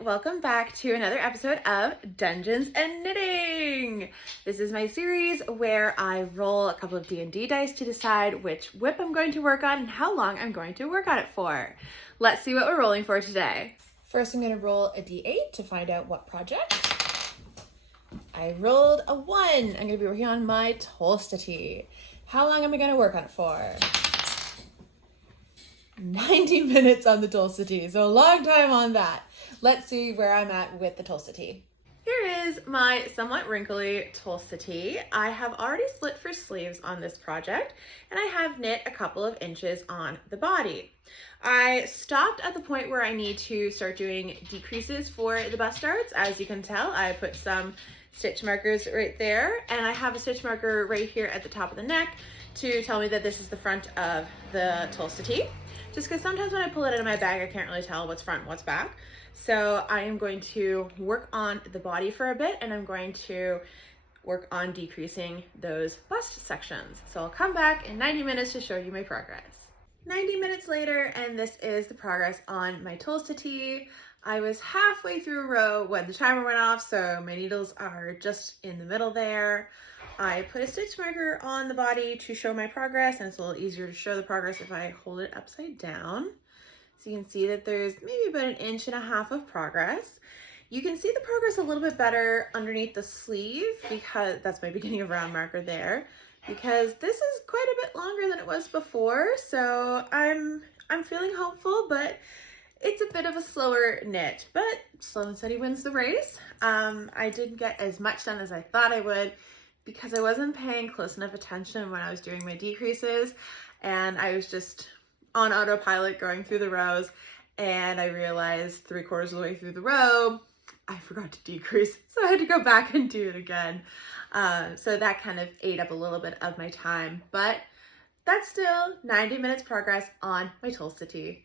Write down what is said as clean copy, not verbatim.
welcome back to another episode of Dungeons and Knitting. This is my series where I roll a couple of D&D dice to decide which whip I'm going to work on and how long I'm going to work on it for. Let's see what we're rolling for today. First, I'm going to roll a d8 to find out what project. I rolled a 1. I'm going to be working on my Tolsta tea. How long am I going to work on it for? 90 minutes on the Tolsta tea, so a long time on that. Let's see where I'm at with the Tolsta tea. Here is my somewhat wrinkly Tolsta tea. I have already split for sleeves on this project, and I have knit a couple of inches on the body. I stopped at the point where I need to start doing decreases for the bust darts. As you can tell, I put some stitch markers right there, and I have a stitch marker right here at the top of the neck to tell me that this is the front of the Tolsta tea. Just because sometimes when I pull it out of my bag, I can't really tell what's front and what's back. So I am going to work on the body for a bit, and I'm going to work on decreasing those bust sections. So I'll come back in 90 minutes to show you my progress. 90 minutes later, and this is the progress on my Tolsta tea. I was halfway through a row when the timer went off, so my needles are just in the middle there. I put a stitch marker on the body to show my progress, and it's a little easier to show the progress if I hold it upside down. So you can see that there's maybe about 1.5 inches of progress. You can see the progress a little bit better underneath the sleeve, because that's my beginning of round marker there, because this is quite a bit longer than it was before. So I'm feeling hopeful, but it's a bit of a slower knit, but slow and steady wins the race. I didn't get as much done as I thought I would, because I wasn't paying close enough attention when I was doing my decreases, and I was just on autopilot going through the rows, and I realized 3/4 of the way through the row, I forgot to decrease, so I had to go back and do it again. So that kind of ate up a little bit of my time, but that's still 90 minutes progress on my Tolsta tea.